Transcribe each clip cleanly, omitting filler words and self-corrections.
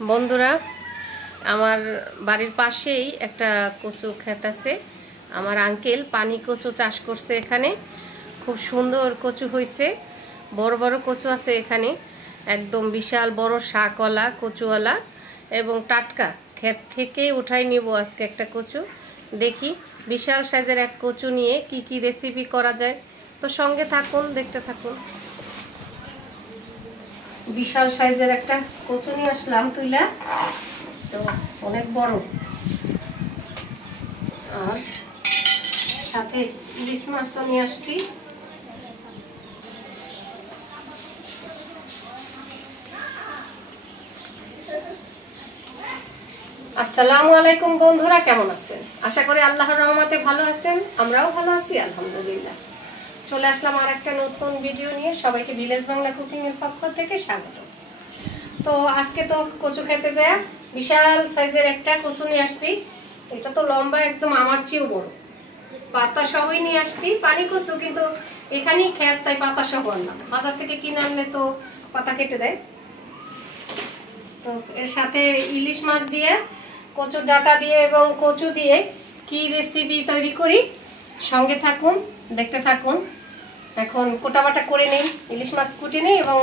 বন্ধুরা, আমার বাড়ির পাশেই একটা কচু ক্ষেত আছে। আমার আঙ্কেল পানি কচু চাষ করছে। এখানে খুব সুন্দর কচু হয়েছে, বড় বড় কচু আছে এখানে, একদম বিশাল বড় শাকওয়ালা কচুওয়ালা এবং টাটকা। ক্ষেত থেকে উঠাই নিব আজকে একটা কচু। দেখি বিশাল সাইজের এক কচু নিয়ে কি কি রেসিপি করা যায়। তো সঙ্গে থাকুন, দেখতে থাকুন। বিশাল সাইজের একটা কচু নিয়ে আসলাম তুইলা, তো অনেক বড়। আর সাথে ইলিশ মাছও নিয়ে আসছি। আসসালামু আলাইকুম বন্ধুরা, কেমন আছেন? আশা করি আল্লাহর রহমতে ভালো আছেন। আমরাও ভালো আছি আলহামদুলিল্লাহ। চলে আসলাম আর একটা নতুন ভিডিও নিয়ে। সবাইকে ভিলেজ বাংলা কুকিং এর পক্ষ থেকে স্বাগত। তো আজকে তো কচু খেতে যায়, বিশাল সাইজের একটা কচু নিয়ে আসছি। এটা তো লম্বা একদম আমার চেয়েও বড়, পাতা সহই নিয়ে আসছি। পানি কচু, কিন্তু এখানেই খেত, তাই পাতা সহ আনলাম। বাজার থেকে কিনে আনলে তো পাতা কেটে দেয়। তো এর সাথে ইলিশ মাছ দিয়ে, কচুর ডাঁটা দিয়ে এবং কচু দিয়ে কি রেসিপি তৈরি করি, সঙ্গে থাকুন, দেখতে থাকুন। এখন কোটাবাটা করে নেই, ইলিশ মাছ কুটে নেই এবং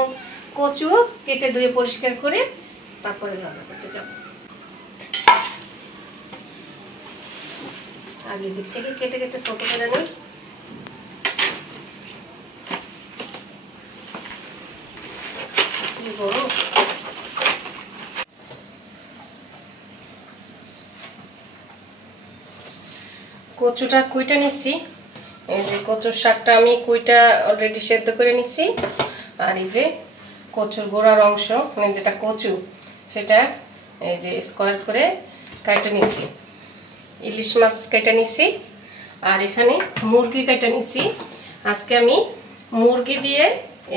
কচু কেটে ধুয়ে পরিষ্কার করে তারপরে রান্না করতে যাব। আগের দিক থেকে কেটে কেটে ছোট করে নিই। কচুটা কুইটা নিচ্ছি। এই যে কচুর শাকটা আমি কুইটা অলরেডি সেদ্ধ করে নিচ্ছি। আর এই যে কচুর গোড়ার অংশ, মানে যেটা কচু, সেটা এই যে স্কোয়ার করে কাটা নিচ্ছি। ইলিশ মাছ কাটা নিচ্ছি। আর এখানে মুরগি কাটা নিচ্ছি। আজকে আমি মুরগি দিয়ে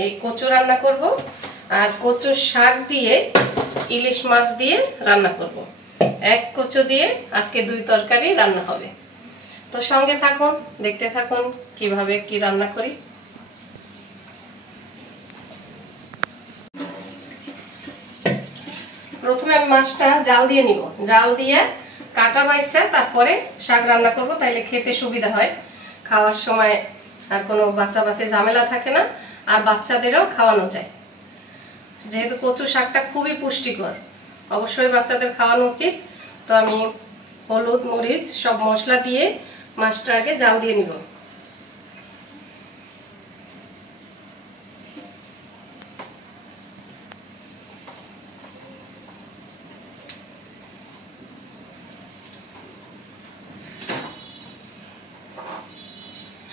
এই কচু রান্না করব, আর কচুর শাক দিয়ে ইলিশ মাছ দিয়ে রান্না করব। এক কচু দিয়ে আজকে দুই তরকারি রান্না হবে। তো সঙ্গে থাকুন, দেখতে থাকুন কিভাবে কি রান্না করি। প্রথমে আমি মাছটা জাল দিয়ে নিব। জাল দিয়ে কাটা বাইছে তারপরে শাক রান্না করব, তাইলে খেতে সুবিধা হয়। খাওয়ার সময় আর কোনো বাছাবাছি ঝামেলা থাকে না, আর বাচ্চাদেরও খাওয়ানো যায়। যেহেতু কচু শাকটা খুবই পুষ্টিকর, অবশ্যই বাচ্চাদের খাওয়ানো উচিত। তো আমি হলুদ মরিচ সব মশলা দিয়ে মাছটা আগে জাল দিয়ে নিব।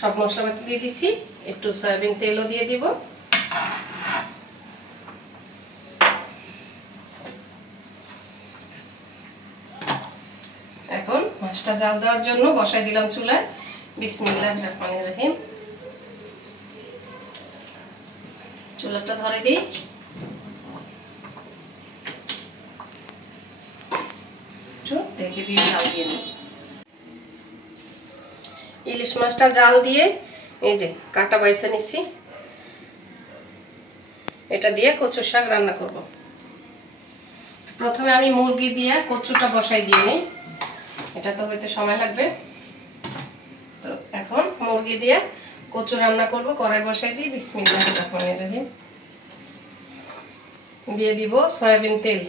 সব মশলাপাতি দিয়ে দিছি, একটু সয়াবিন তেলও দিয়ে দিব। এখন মাছটা জাল দেওয়ার জন্য বসাই দিলাম চুলায়। বিসমিল্লাহির রহমানির রহিম। চুলাটা ধরে দিই। ঢেকে দিয়ে জাল দিয়ে নিই। ইলিশ মাছটা জাল দিয়ে এই যে কাটা বাইসা নিচ্ছি। এটা দিয়ে কচু শাক রান্না করব। প্রথমে আমি মুরগি দিয়ে কচুটা বসাই দিয়ে নিই, এটা তো হইতে সময় লাগবে। তো এখন মুরগি দিয়ে কচু রান্না করব। কড়াই বসাই দিই। বিসমিল্লাহির রহমানির রহিম। দিয়ে দিব সয়াবিন তেল।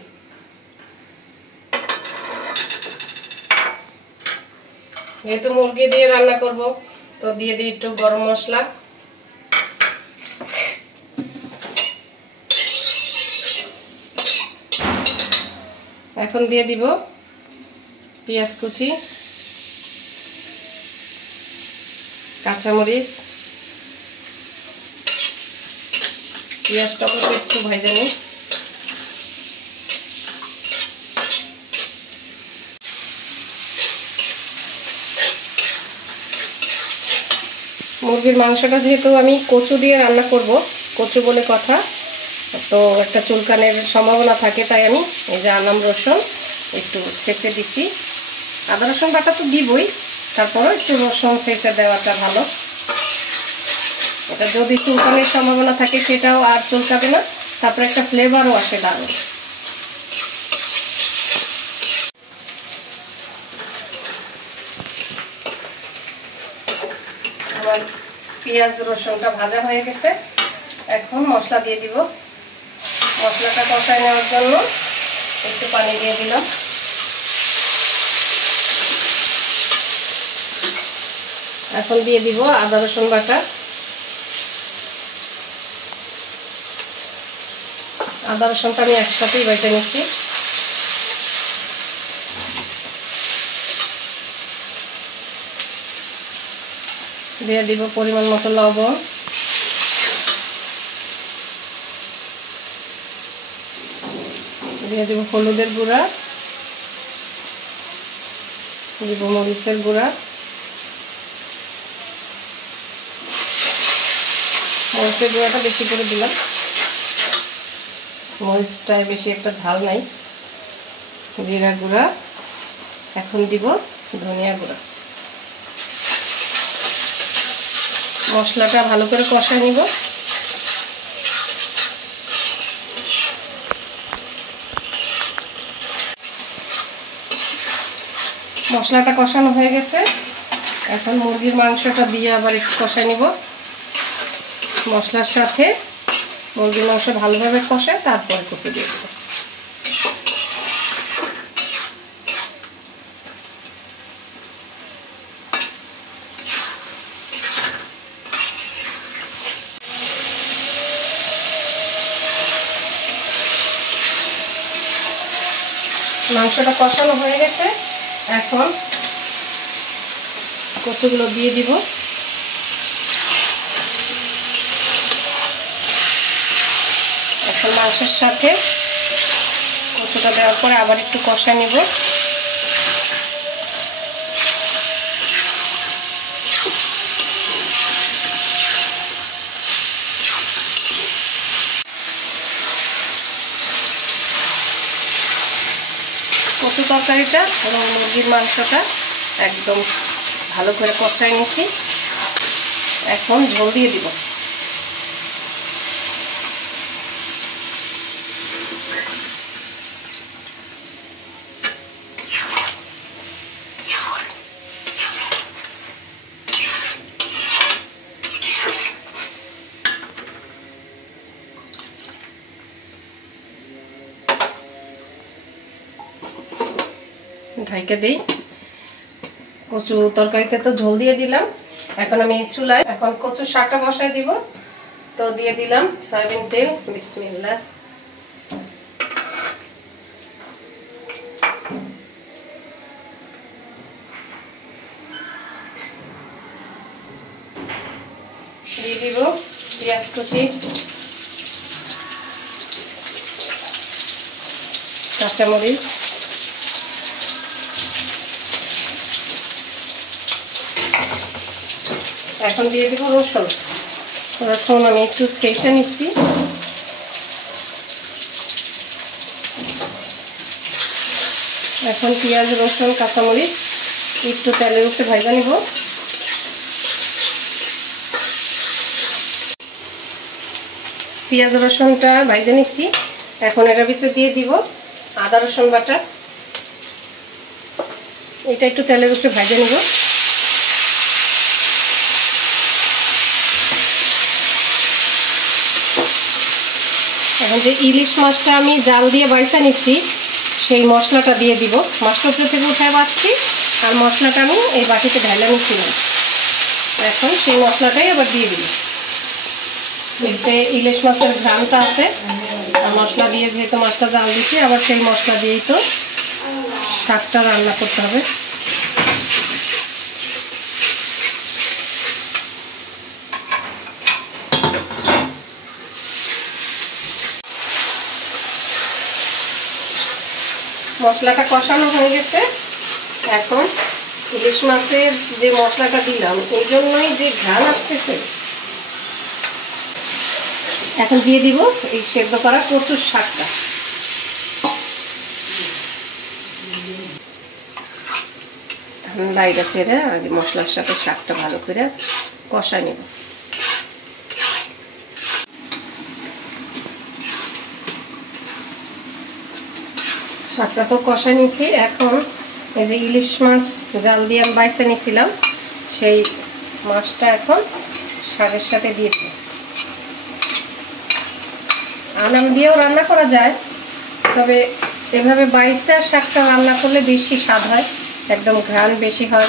যেহেতু মুরগি দিয়ে রান্না করব, তো দিয়ে দিই একটু গরম মশলা। এখন দিয়ে দিব পেঁয়াজ কুচি, কাঁচামরিচ। পেঁয়াজটা একটু ভেজে নিই। মুরগির মাংসটা যেহেতু আমি কচু দিয়ে রান্না করব, কচু বলে কথা, তো একটা চুলকানের সম্ভাবনা থাকে, তাই আমি এই যে আনাম রসুন একটু ছেঁচে দিছি। আদা রসুন বাটা তো দিবই, তারপরও একটু রসুন ছেঁচে দেওয়াটা ভালো। এটা যদি চুলকানের সম্ভাবনা থাকে সেটাও আর চুলকাবে না, তারপরে একটা ফ্লেভারও আসে দারুণ। পেঁয়াজ রসুনটা ভাজা হয়ে গেছে, এখন মশলা দিয়ে দিব। মশলাটা কষায় নেওয়ার জন্য একটু পানি দিয়ে দিলাম। এখন দিয়ে দিব আদা রসুন বাটা। আদা রসুনটা আমি একসাথেই বেটে নিচ্ছি। দিয়ে দিব পরিমাণ মতো লবণ, দিয়ে দিব হলুদের গুঁড়া, দিব মরিচের গুঁড়া, মরিচের গুঁড়াটা বেশি করে দিলাম, মরিচটায় বেশি একটা ঝাল নাই। জিরা গুঁড়া, এখন দিব ধনিয়া গুঁড়া। মশলাটা ভালো করে কষা নিব। মশলাটা কষানো হয়ে গেছে, এখন মুরগির মাংসটা দিয়ে আবার একটু কষাই নিব। মশলার সাথে মুরগির মাংস ভালোভাবে কষায় তারপরে কষে দিয়ে দেব। মাংসটা কষানো হয়ে গেছে, এখন কচুগুলো দিয়ে দিব। এখন মাংসের সাথে কচুটা দেওয়ার পরে আবার একটু কষা নিব। কচু তরকারিটা এবং মুরগির মাংসটা একদম ভালো করে কষাই নিয়েছি, এখন ঝোল দিয়ে দিব। ঢাইকে দেই। কচু তরকারিতে তো ঝোল দিয়ে দিলাম, এখন আমি চুলায় এখন কচুর শাকটা বসাই দিব। তো দিয়ে দিলাম সয়াবিন তেল। বিসমিল্লাহ। দিয়ে দিব পেঁয়াজ কুচি, কাঁচামরিচ, এখন দিয়ে দিব রসুন। রসুন আমি একটু ছেঁচে নিচ্ছি। এখন পেঁয়াজ রসুন কাঁচামরিচ একটু তেলের উপরে ভাজা নিব। পেঁয়াজ রসুনটা ভাজা নিচ্ছি, এখন এটার ভিতরে দিয়ে দিব আদা রসুন বাটা। এটা একটু তেলের উপরে ভাজা নিব। এখন যে ইলিশ মাছটা আমি জাল দিয়ে বাইসা নিচ্ছি সেই মশলাটা দিয়ে দিব। মাছটা উপরে থেকে উঠায় বাছছি আর মশলাটা আমি এই বাটিতে ঢালা নিচ্ছিলাম। এখন সেই মশলাটাই আবার দিয়ে দিব। এতে ইলিশ মাছের ঘ্রাণটা আছে, আর মশলা দিয়ে যেহেতু মাছটা জাল দিচ্ছি আবার সেই মশলা দিয়েই তো শাকটা রান্না করতে হবে। মশলাটা কষানো হয়ে গেছে, এখন ইলিশ মাছের যে মশলাটা দিলাম এই জন্যই যে ঘ্রাণ আসতেছে। এখন দিয়ে দিব এই সেদ্ধ করা কচুর শাকটা। লাইটা ছেড়ে আগে মশলার সাথে শাকটা ভালো করে কষায় নেব। শাকটা তো কষায় নিয়েছি, এখন এই যে ইলিশ মাছ জাল দিয়ে আমি বাইসে নিয়েছিলাম সেই মাছটা এখন শাকের সাথে দিয়ে দেব। আনাম দিয়েও রান্না করা যায়, তবে এভাবে বাইসা শাকটা রান্না করলে বেশি স্বাদ হয়, একদম ঘ্রাণ বেশি হয়,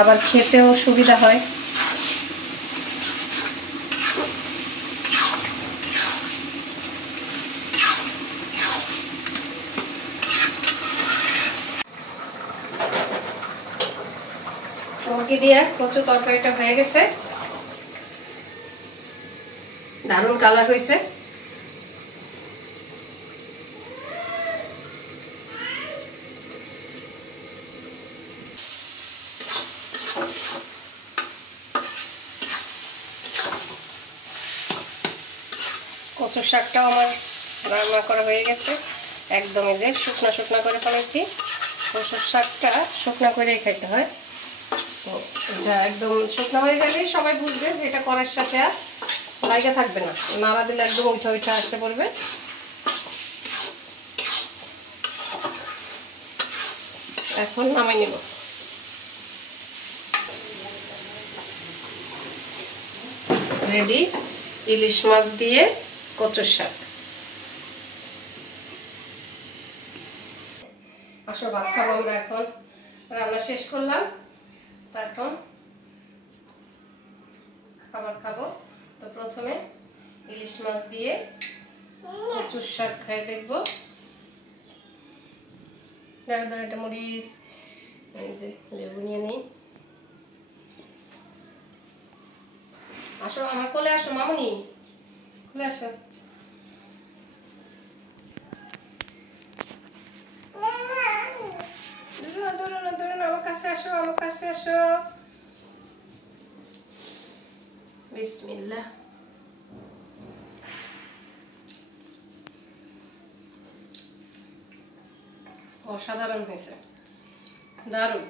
আবার খেতেও সুবিধা হয়। মুরগি দিয়ে কচু তরকারিটা হয়ে গেছে, দারুণ কালার হয়েছে। কচু শাকটাও আমার রান্না করা হয়ে গেছে, একদম এই যে শুকনা শুকনা করে ফেলেছি। কচুর শাকটা শুকনা করেই খাইতে হয়, তো এটা একদম শুকনো হয়ে গেলেই সবাই বুঝবে যে এটা করার সাথে আর লাইগা থাকবে না, নাড়া দিলে একদম উঠা উঠা আসতে পড়বে। এখন নামাই নিব। রেডি ইলিশ মাছ দিয়ে কচুর শাক। আসো ভাত খাবো আমরা এখন, রান্না শেষ করলাম, এখন খাবার খাবো। তো প্রথমে ইলিশ মাছ দিয়ে কচুর শাক খাই দেখবো। দেখো ধর একটা মরিচ, এই যে লেবু নিয়ে নিই। আসো আমার কোলে আসো মামুনি, কোলে আসো। আমার কাছে আসো, আমার কাছে আসো। বিসমিল্লাহ। অসাধারণ হয়েছে, দারুণ।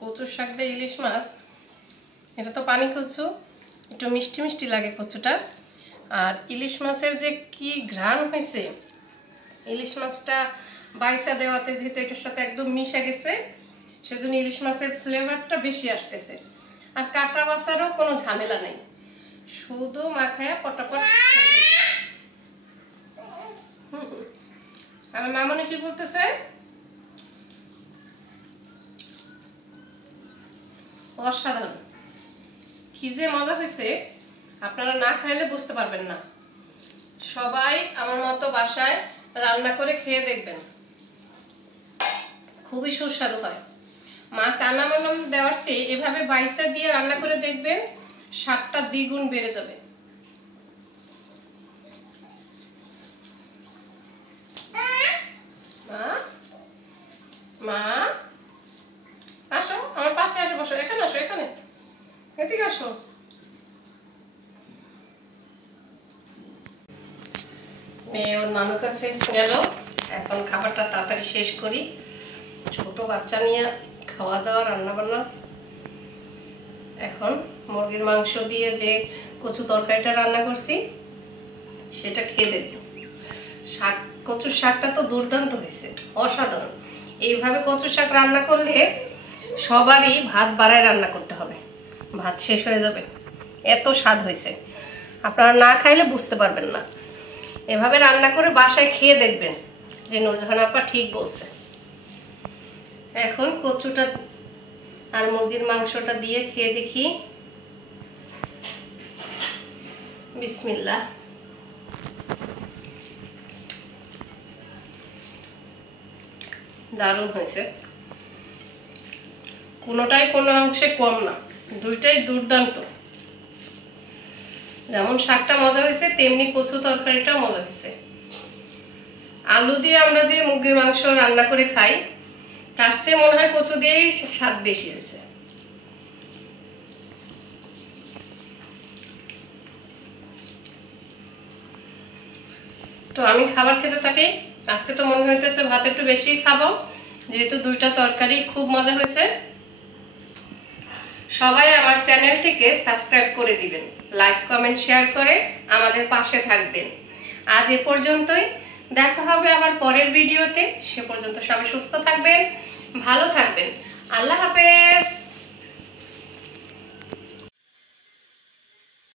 কচুর শাক দিয়ে ইলিশ মাছ, এটা তো পানি কচু, একটু মিষ্টি মিষ্টি লাগে কচুটা। আর ইলিশ মাছের যে কি ঘ্রাণ হয়েছে, ইলিশ মাছটা বাইসা দেওয়াতে যেহেতু এটার সাথে একদম মিশে গেছে, সেজন্য ইলিশ মাছের ফ্লেভারটা বেশি আসতেছে। আর কাটা বাছারও কোনো ঝামেলা নেই, শুধু মাখায়া পটাপট। আমার মামনি কি বলতেছে? অসাধারণ, কি যে মজা হয়েছে, আপনারা না খাইলে বুঝতে পারবেন না। সবাই আমার মতো বাসায় রান্না করে খেয়ে দেখবেন, খুবই সুস্বাদু হয়। মাছ আনাম দেওয়ার চেয়ে এভাবে বাইসা দিয়ে রান্না করে দেখবেন, স্বাদটা দ্বিগুণ বেড়ে যাবে। মা আসো আমার পাশে আসো, বসো এখানে, আসো এখানে, এদিকে আসো। মেয়ে ওর নানুর কাছে গেল, এখন খাবারটা তাড়াতাড়ি শেষ করি। ছোট বাচ্চা নিয়ে খাওয়া দাওয়া রান্না বান্না। এখন মুরগির মাংস দিয়ে যে কচু তরকারিটা রান্না করছি সেটা খেয়ে দেখব। শাক, কচুর শাকটা তো দুর্দান্ত হয়েছে, অসাধারণ। এইভাবে কচুর শাক রান্না করলে সবারই ভাত বাড়ায় রান্না করতে হবে, ভাত শেষ হয়ে যাবে, এত স্বাদ হয়েছে। আপনারা না খাইলে বুঝতে পারবেন না, এভাবে রান্না করে বাসায় খেয়ে দেখবেন যে নূরজাহান আপা ঠিক বলছে। এখন কচুটা আর মুরগির মাংসটা দিয়ে খেয়ে দেখি। বিসমিল্লাহ। দারুণ হয়েছে, কোনোটাই কোনো অংশে কম না, দুইটাই দুর্দান্ত। যেমন শাকটা মজা হয়েছে, তেমনি কচু তরকারিটাও মজা হয়েছে। আলু দিয়ে আমরা যে মুরগির মাংস রান্না করে খাই, তার চেয়ে মনে হয় কচু দিয়েই স্বাদ বেশি হয়েছে। তো আমি খাবার খেতে থাকি। আজকে তো মনে হইতেছে ভাত একটু বেশি খাবো, যেহেতু দুইটা তরকারি খুব মজা হয়েছে। সবাই আমার চ্যানেলটিকে সাবস্ক্রাইব করে দিবেন, লাইক কমেন্ট শেয়ার করে আমাদের পাশে থাকবেন। আজ এ পর্যন্তই, দেখা হবে আবার পরের ভিডিওতে। সে পর্যন্ত সবাই সুস্থ থাকবেন, ভালো থাকবেন। আল্লাহ হাফেজ।